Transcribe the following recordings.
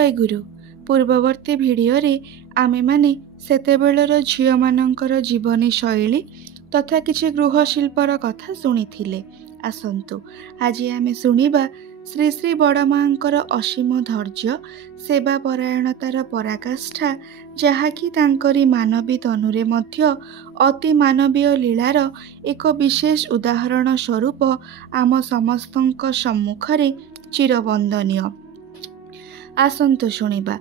जय गुरु। पूर्ववर्ती भिडियोरे आमे माने सेतेबेलर झियो मानंकर जीवनी शैली तथा किछि गृहशिल्पर कथा शुणिथिले। आसंतु आज आमे शुणिबा श्री श्री बड़मांकर असीम धैर्य सेवा परायणतार पराकाष्ठा, जहाँकि तांकरी मानवी तनुरे मध्य अति मानवीय लीलार एक विशेष उदाहरण स्वरूप आम समस्तंक सम्मुखरे चिरवंदनीय। आसंतु शुणिबा।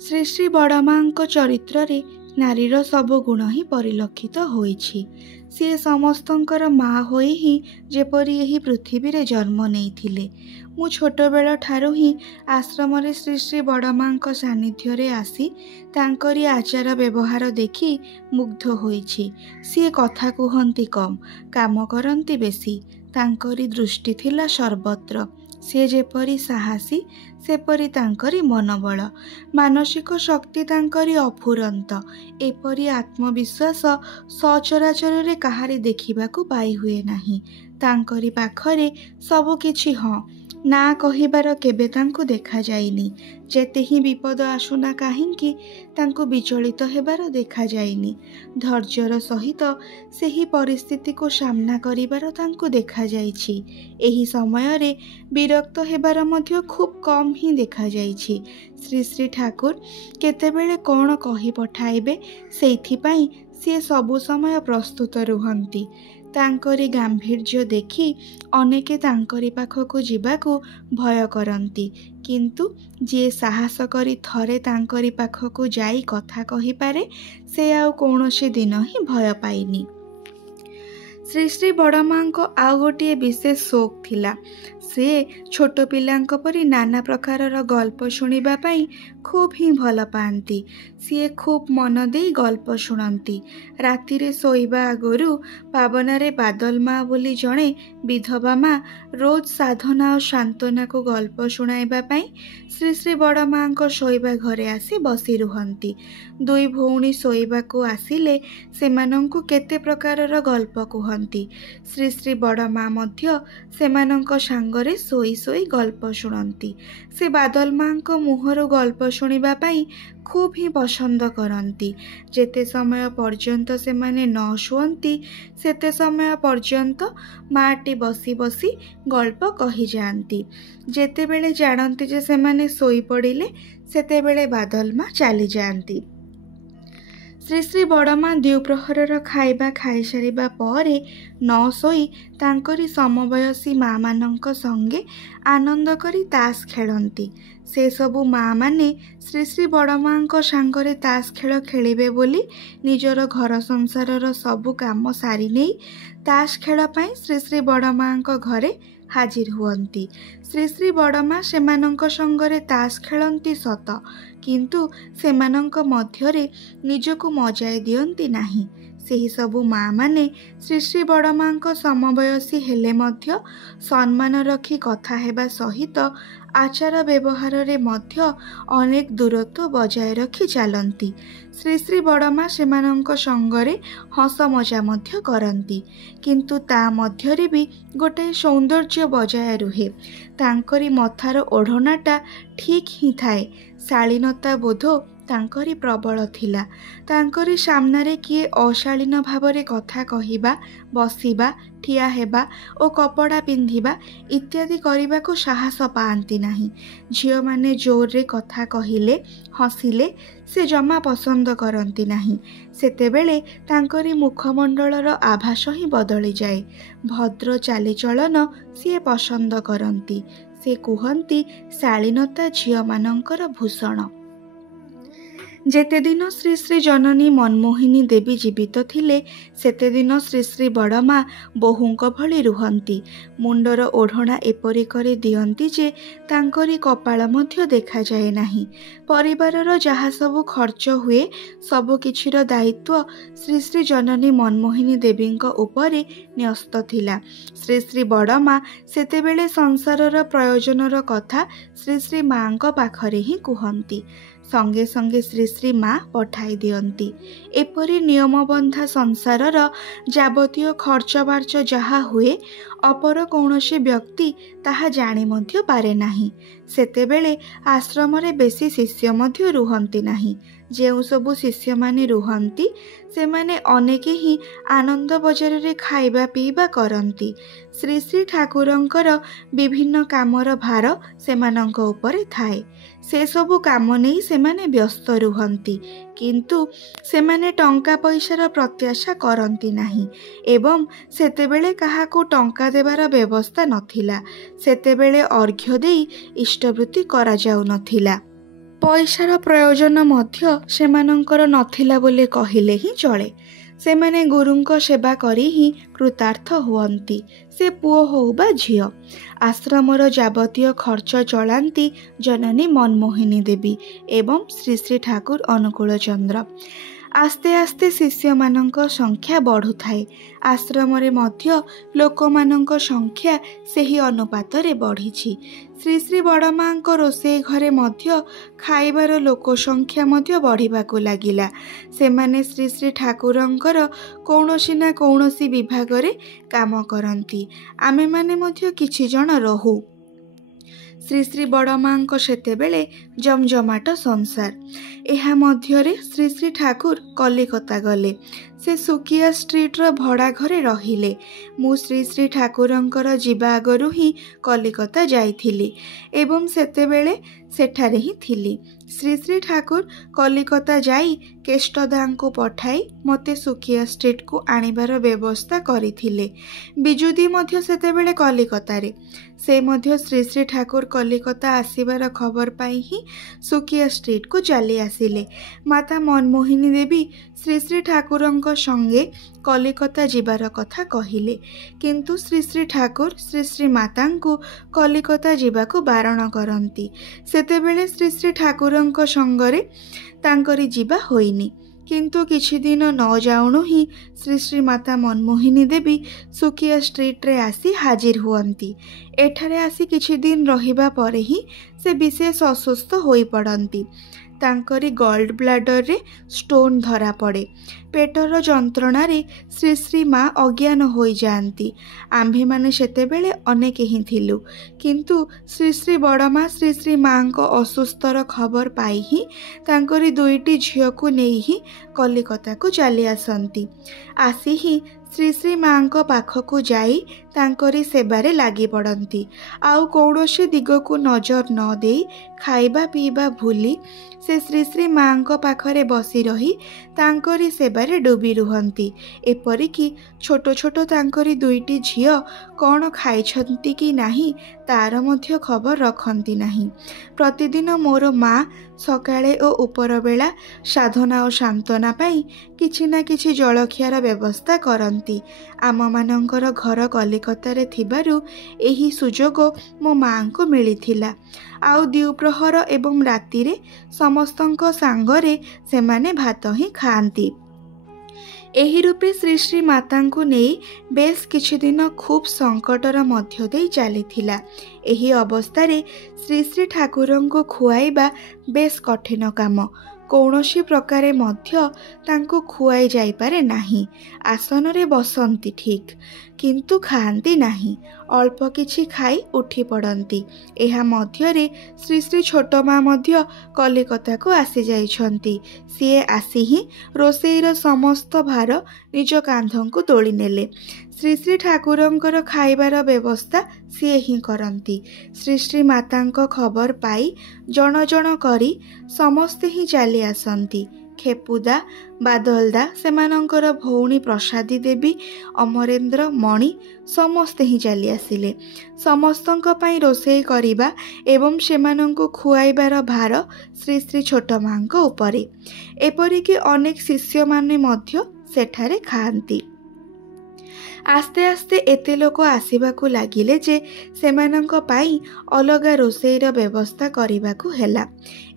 श्री श्री बड़मांक चरित्र रे नारीर सबु गुण ही परिलक्षित होइछि। सी समस्तंकर माँ होई ही जेपरि एही पृथ्वी रे जन्म नेइथिले। मु छोट बेल ठारू ही आश्रम रे श्री श्री बड़मांक सानिध्य रे आसी तांकरी आचार व्यवहार देखि मुग्ध होइछि। सी कथा कुहंती कम, काम करंती बेसी। तांकरी दृष्टि थिला सर्वत्र। से जेपरि साहसी सेपरि तांकरी मनोबल, मानसिक शक्ति तांकरी अफुरंत। एपरि आत्मविश्वास सचराचर रे काहारी देखिबाकू पाई हुए नाही। तांकरी पाखरे सबु किछि हाँ ना कहिबार केबे तांकू देखा जाइनी। जेते ही विपद आसुना काहिंकी तांकू विचलित हेबार देखा जाइनी। धैर्यर सहित सेही परिस्थिति को सामना करिबार तांकू देखा जाइछि। एही समय रे विरक्त हेबार मध्य खूब कम ही देखा जाइछि। श्री श्री ठाकुर केतेबेले कौन कहि पठाइबे सेइथिपाई से सबु समय प्रस्तुत रुहंती। तांकरी गांभीर्य देखि अनेके तांकरी पाखकू जिबाकू भय करंती, किंतु जे साहस करी थरे तांकरी पाखकू जाई कथा कहि पारे से आउ कौनसी दिन ही भय पाइनी। श्री श्री बड़मांको आउ गोटे विशेष शौक थिला। से छोट पिलांक परी नाना प्रकारर गल्प शुणिबा पाई खूब ही भल पाती। सी खूब मन दे गल्प शुणती। राति रे सोइबा आगरु पावनारे बादल माँ बोली जणे विधवा माँ रोज साधना और सांत्वना को गल्प शुणाइबा पाई श्री श्री बड़मां को शोइबा घरे आसी बसी रुहंती। दुई भौणी शोइबा को आसिले सेमानंकु केते प्रकारर गल्प कुहंती। श्री श्री बड़मां मध्य सेमानंक सांगरे सोई सोई गल्प शुणती। से बादल माँ को मुहरु गल्प शुणिबा पाई खूब ही पसंद करती। जेते समय पर्यंत से माने न शुअंती सेते समय पर्यंत माटी बसी बसी गल्प कही जाती। जेते बेले जानती जे से माने सोई पड़िले सेते बेले बादल माँ चली जाती। श्री श्री बड़मां द्विप्रहरर खाइबा खाई सारिबा परे न सोई तांकरी समवयसी माँ मानंक संगे आनंद करी तास खेलती। से सबु माँ माने श्री श्री बड़मां सांगरे तास खेल खेलिबे बोली निजर घर संसारर सबु काम सारी नहीं तास खेल पाई श्री श्री बड़मां घरे हाजिर हुअंती। श्री श्री बड़मां सेमानंक संगरे तास खेलती सत, किंतु सेमानंक मध्यरे निजको मजाई दियंती नाही। सेही सबु माँ माने श्री श्री बड़मांक समवयसी हेले मध्य सम्मान रखी कथा हेबा सहित आचार व्यवहार रे मध्य अनेक दूरत्व बजाय रखी चलती। श्री श्री बड़मां सेमानंक संगरे हस मजा मध्य करती, किंतु ता मध्यरे भी गोटे सौंदर्य बजाय रुहे। तांकरी मथार ओढ़नाटा ठीक ही थाए। शालीनता बोध तांकरी प्रबल थिला। तांकरी सामनारे किए अशालीन भावरे कथा कहिबा, बसिबा, ठिया हेबा और कपड़ा पिंधिबा इत्यादि करिबा को साहस पाआंती नाही। झियो माने जोर रे कथा कहिले हसिले से जमा पसंद करती नाही। सेतेबेले तांकरी मुखमंडलर आभास ही बदली जाए। भद्र चालीचलन सी पसंद करती। से कुहंती शालीनता झियो मानंकर भूषण। जेते दिन श्री श्री जननी मनमोहिनी देवी जीवित थिले सेते दिन श्री श्री बड़मां बोहूंक भली रुहंती। मुंडर ओढ़ना एपरि करी दियंती जे तांकरी कपाळ मध्य देखा जाए नाही। परिवारर जहा सबु खर्च हुए सबु किछिर दायित्व श्री श्री जननी मनमोहिनी देवींक उपरे न्यस्त थिला। श्री श्री बड़मां सेतेबेले संसारर प्रयोजनर कथा श्री श्री मांक पाखरे ही कुहंती। संगे संगे श्री श्री माँ पठाई दियंती। एपरी नियमबंधा संसारर जाबतीय खर्च बार्च जहा हुए अपर कौनसी व्यक्ति ताहा जानी मध्य पारे नाही। सेतेबेले आश्रमरे बेसी शिष्य मध्य रुहंती नाही। जेउ सबु शिष्य माने रुहंती से माने अनेके ही आनंद बजार रे खाइबा पीबा करंती। श्री श्री ठाकुरंकर विभिन्न कामर भार सेमानंक उपरे थाए। से सबु काम नहीं सेमाने व्यस्त रुहंती, किंतु सेमाने टंका पैसार प्रत्याशा करंती नाही एवं सेतेबेले काहाको टंका देवार व्यवस्था नथिला। सेतेबेले अर्घ्य देई इष्टवृत्ति करा जाउ नथिला। पैसार प्रयोजन मध्य सेमानंकर नथिला बोले कहिले ही चले। सेमाने गुरुंक सेवा करी ही कृतार्थ हुअंती, से पुओ हो बा झियो। आश्रमर जाबतीय खर्च चलांती जननी मनमोहिनी देवी एवं श्री श्री ठाकुर अनुकूल चंद्र। आस्ते आस्ते शिष्य मानक संख्या बढ़ु थाए। आश्रम रे मध्य लोक मानक संख्या सेही अनुपात रे बढ़िछि। श्री श्री बड़मां रोषेई घरे मध्य खाइबार लोक संख्या मध्य बढ़िबाकु लागिला। सेमाने श्री श्री ठाकुरंकर कौनसी ना कौनसी विभाग रे काम करंती। आमे माने मध्य किछि जण रहू। श्री श्री बड़मां सेतेबेले जमजमाट संसार। एहा मध्यरे श्री श्री ठाकुर कलिकता गले। से सुकिया स्ट्रीट रो भड़ा घरे रहिले। मु श्री श्री ठाकुरंकर जीवा आगरु ही कलिकता जाइथिली एवं सेतेबेले सेठारे ही थिली। श्री श्री ठाकुर कलिकता जाई केष्टदांको पठाई मते सुकिया स्ट्रीट को आनिबार व्यवस्था करिथिले। बिजुदी मध्य सेतेबेले कलिकतारे। से मध्य श्री श्री ठाकुर कलिकता आसिबार खबर पाई ही सुकिया स्ट्रीट को चली आसिले। माता मनमोहिनी देवी श्री श्री ठाकुरंक संगे कलिकता जिबार कथा कहिले, किंतु श्री श्री ठाकुर श्री श्री मातांकु कलिकता जिबाकु बारण करंती। सेतेबेले श्री श्री ठाकुरंक संगरे तांकरी जिबा होइनी, किंतु किछि दिन न जाउणु ही श्री श्री माता मनमोहिनी देवी सुकिया स्ट्रीट रे आसी हाजिर हुअंती। एठारे आसी किछि दिन रहिबा परे ही से विशेष असुस्थ होई पड़ंती। तांकरी गोल्ड ब्लाडर रे स्टोन धरा पड़े। पेटर जंत्रणा रे श्री श्री माँ अज्ञान होई जाती। आम्भे माने सेतेबेले अनेक ही थिलु, किंतु श्री श्री बड़मा श्री श्री माँ को असुस्थर खबर पाई ही तांकरी दुईटी झियो को नहीं ही कलिकता को चली आसंती। आसी ही श्री श्री माँ को पाखकु जाई तांकरी सेबारे लागी पड़ंती। आउ कौनसी दिग को नजर न देई खाइबा पीबा भूली से श्री श्री माँ को पाखरे बसी रही तांकरी सेबारे डूबी रुहंती। एपरिकी छोट छोट तांकरी दुईटी झियो कौन खाइछंती कि नाही तार मध्य खबर रखंती नाही। प्रतिदिन मोर माँ सकाळे ओ उपर बेला साधना और सांत्वना पाई किछि ना किछि जलखियार व्यवस्था करंती। आम मानंकर घर कलिकतारे थिबारु एही सुजोग मो माँ को मिलिथिला। आउ द्विप्रहर एवं रातिरे समस्तंक सांगरे सेमाने भात ही खाआंती। एही रूपे श्री श्री मातांकु नेई बेस किछि दिन खूब संकटर मध्य देई चलीथिला। एही अवस्थारे श्री श्री ठाकुरंको खुआइबा बेस कठिन काम। कौनसी प्रकारे मध्य तांको खुआई जाई पारे नाही। आसन रे बसंती ठीक, किंतु खाआंती नाही। अल्प किछि खाई उठी पड़ंती। एहा मध्यरे श्री श्री छोट माँ मध्य कलिकता को आसी जाइछंती। सीए आसी ही रोषेईर समस्त भार निज कांधंकु तोली नेले। श्री श्री ठाकुरंकर खाइबार व्यवस्था सीए ही करंती। श्री श्री मातांक खबर पाई जण जण करी समस्ते ही चली आसंती। खेपुदा बादलदा सेमानंकर भौणी प्रसादी देवी अमरेंद्र मणि समस्ते ही चली आसिले। समस्तंक पई रोषेई करिबा एवं सेमानंको खुआइबार भार श्री श्री छोट मांक उपरे। एपरिकी अनेक शिष्य माने मध्य सेठारे खाआंती। आस्ते आस्ते एते लोक आसिबाकु लागिले जे सेमानंक पाई अलगा रोषेईर व्यवस्था करिबाकु हेला।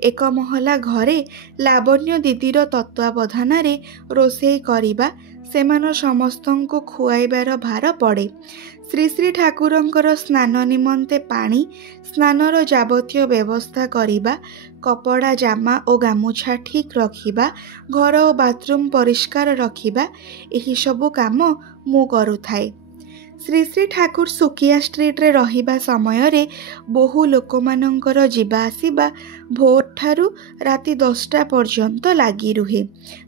एक महला घरे लावण्य दीदीर तत्वावधान रे रोषेई करिबा सेमान समस्तंकु खुआइबार भार पड़े। श्री श्री ठाकुरंकर स्नान निमंते पानी, स्नानर जाबतीय व्यवस्था करिबा, कपड़ा जामा और गामुछा ठीक रखिबा, घर और बाथरूम परिष्कार रखिबा, एही सबु काम मु करुथाए। श्री श्री ठाकुर सुकिया स्ट्रीट रे रहिबा समय रे बहु लोकमानंकर जीवा आसीबा भोर ठारू राति 10टा पर्यंत लागी रुहे।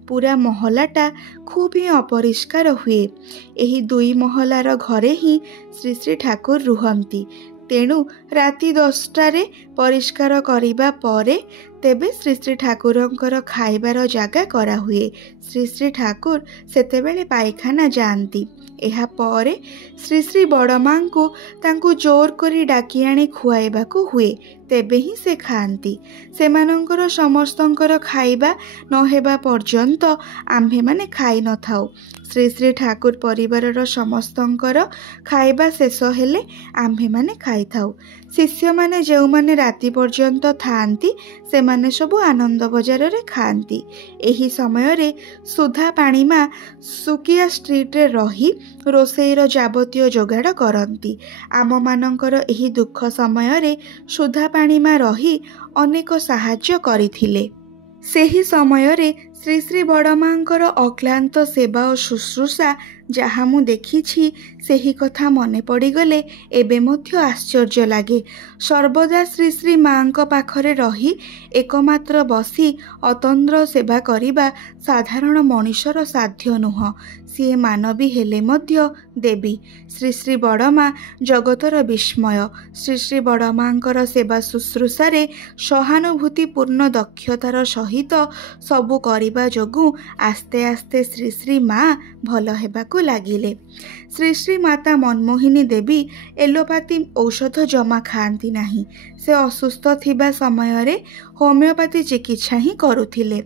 पूरा महलाटा खूब ही अपरिष्कार हुए। एही 2 महलार घरे ही श्री श्री ठाकुर रुहंती। तेणु राति 10टारे परिष्कार करिबा परे तेबे श्री श्री ठाकुरंकर खाइबार जागा करा हुए। श्री श्री ठाकुर सेतेबेले पायखाना जाआंती। एहा परे श्री श्री बड़मां को तांकु जोर करी डाकी आनी खुआइबाकु हुए, तेबे ही से खाआंती। सेमानंकर समस्तंकर खाइबा नहेबा पर्यंत आम्भे माने खाई न थाउ। श्री श्री ठाकुर परिवारर समस्तंकर खाइबा शेष हेले आम्भे माने खाई थाउ। शिष्य माने जेउ माने राति पर्यंत थांती सेमाने सबु आनंद बजार रे खांती। एही समय रे सुधा पाणीमा सुकिया स्ट्रीट रे रही रोसेईर जाबतीय जोगाड़ करती। आम मानंकर एही दुख समय रे सुधा पाणीमा रही अनेक साहाय्य करिथिले। सेही समय रे श्री श्री बड़मांकर अक्लांत सेवा और शुश्रूषा जहाँ मु देखिछि सेही कथा मने पड़ीगले एबे मध्य आश्चर्य लागे। सर्वदा श्री श्री माँ पाखरे रही एकमात्र बसी अतंद्र सेवा करिबा साधारण मनुष्यर साध्य नुह। सी मानवी हेले मध्य देवी। श्री श्री बड़मा जगतर विस्मय। श्री श्री बड़मांकर सेवा शुश्रूषारे सहानुभूतिपूर्ण दक्षतार सहित सबु करिबा जोगु आस्ते आस्ते श्री श्री माँ भल हेबाकु लागिले। श्री श्री माता मनमोहिनी देवी एलोपाथी औषध जमा खाआंती नाही। से असुस्थ थिबा समय रे होमियोपैथी चिकित्सा ही करुथिले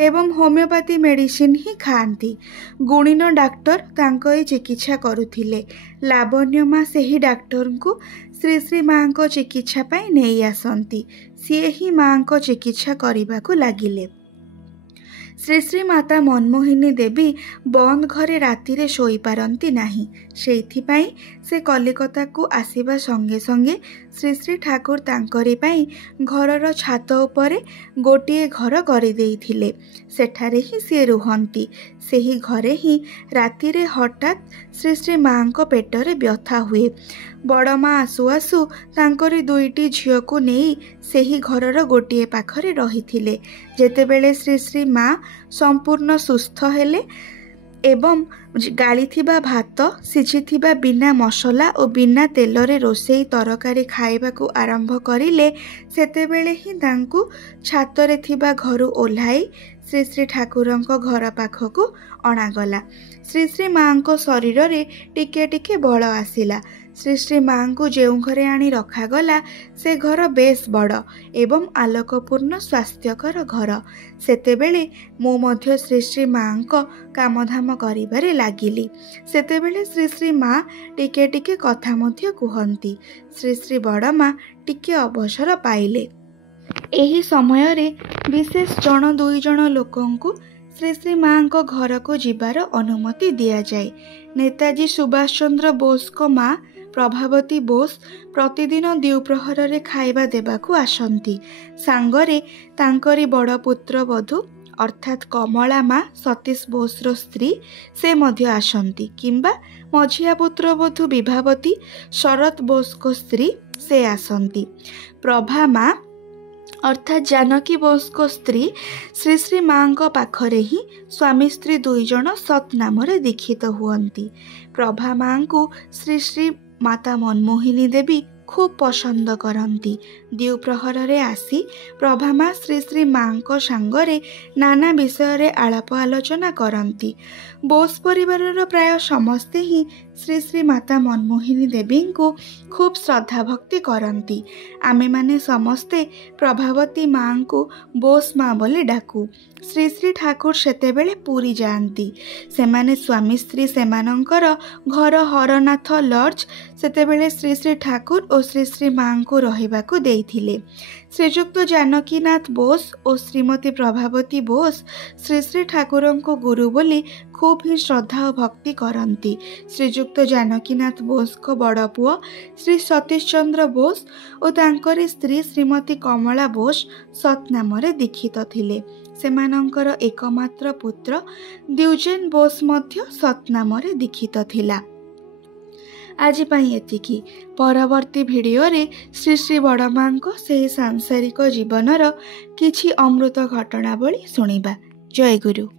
एवं होमियोपैथी मेडिसिन ही खाआंती। गुणीन डाक्टर तांको ही चिकित्सा करुथिले। लावण्य माँ सेही डाक्टर को श्री श्री माँ को चिकित्सा पाई नहीं आसंती। सी ही माँ को चिकित्सा करिबाकु लागिले। श्री श्री माता मनमोहिनी देवी बंद घरे राति रे शोई पारंती नाही। सेइथिपाई से कलिकता को आसीबा संगे संगे श्री श्री ठाकुर तांकरी पाई घरर छात उपरे गोटिए घर करि देइथिले। सेठारे ही सी रुहंती। सेही घरे ही राति रे हठात श्री श्री माँ को पेटरे व्यथा हुए। बड़ माँ आसु आसु तांकरी 2टी झियो को नहीं सेही घरर गोटिए पाखरे रहिथिले। जेतेबेले श्री श्री माँ संपूर्ण सुस्थ हेले एवं गालिथिबा भात सिझिथिबा बिना मसला और बिना तेलरे रोसेई तरकारी खाइबाकु आरंभ करिले, सेतेबेले ही तांकु छातरे थिबा घरु ओल्हाई श्री श्री ठाकुरंको घर पाखकु अणागला। श्री श्री माँ को शरीर रे टिके टिके बल आसिला। श्री श्री माँ को जो घरे आनी रखागला से घर बेस बड़ एवं आलोकपूर्ण स्वास्थ्यकर घर। सेतेबेले मु मध्य श्री श्री माँ को कामधाम करिबारे लागिली। सेतेबेले श्री श्री माँ टिके टिके कथा मध्य कुहंती। श्री श्री बड़ माँ टिके अवसर पाइले। एही समय रे विशेष 1-2 जन लोकंकु श्री श्री माँ को घर को जीवार अनुमति दिया जाए। नेताजी सुभाष चंद्र बोस को माँ प्रभावती बोस प्रतिदिन द्विप्रहर रे खाइबा देबाकू आसंती। सांगरे तांकरी बड़ पुत्र वधू अर्थात कमला माँ सतीश बोसर स्त्री से मध्य आसंती, किंबा मझिया पुत्र वधू विभावती शरत बोस को स्त्री से आसंती। प्रभा माँ अर्थात जानकी बोस को स्त्री श्री श्री माँ को पाखरे ही स्वामी स्त्री 2 जन सत नाम रे दीक्षित हुअंती। प्रभा माँ को श्री श्री माता मनमोहिनी देवी खूब पसंद करती। द्विप्रहर रे आसी प्रभा माँ श्री श्री माँ को सांगरे नाना विषय रे आलाप आलोचना करती। बोस परिवार प्राय समस्ते ही श्री श्री माता मनमोहिनी देवी को खूब श्रद्धा भक्ति करती। आमे माने समस्ते प्रभावती माँ को बोस माँ बोली डाकू। श्री श्री ठाकुर सेतेबेले पुरी जाती। सेमाने स्वामी स्त्री सेमानंकर घर हरनाथ लॉज। सेतेबेले श्री श्री ठाकुर और ଓ ଶ୍ରୀ ଶ୍ରୀ ମାଙ୍କୁ ରହିବାକୁ ଦେଇଥିଲେ। ଶ୍ରୀଯୁକ୍ତ ଜାନକୀନାଥ ବୋଷ ଓ ଶ୍ରୀମତୀ ପ୍ରଭାବତୀ ବୋଷ ଶ୍ରୀ ଶ୍ରୀ ଠାକୁରଙ୍କୁ ଗୁରୁ ବୋଲି ଖୁବ୍ ହିଁ ଶ୍ରଦ୍ଧା ଓ ଭକ୍ତି କରନ୍ତି। ଶ୍ରୀଯୁକ୍ତ ଜାନକୀନାଥ ବୋଷଙ୍କ ବଡ଼ ପୁଅ ଶ୍ରୀ ସତୀଶ ଚନ୍ଦ୍ର ବୋଷ ଓ ତାଙ୍କରି ସ୍ତ୍ରୀ ଶ୍ରୀମତୀ କମଳା ବୋଷ ସତନାମରେ ଦୀକ୍ଷିତ ଥିଲେ। ସେମାନଙ୍କର ଏକମାତ୍ର ପୁତ୍ର ଦ୍ୱିଜେନ ବୋଷ ମଧ୍ୟ ସତନାମରେ ଦୀକ୍ଷିତ ଥିଲା। ଆଜି ପାଇଁ ଏତିକି। ପରବର୍ତ୍ତୀ ଭିଡ଼ିଓରେ ଶ୍ରୀ ଶ୍ରୀ ବଡ଼ମାଙ୍କ ସେହି ସାଂସାରିକ ଜୀବନର କିଛି ଅମୃତ ଘଟଣାବଳୀ ଶୁଣିବା। ଜୟ ଗୁରୁ।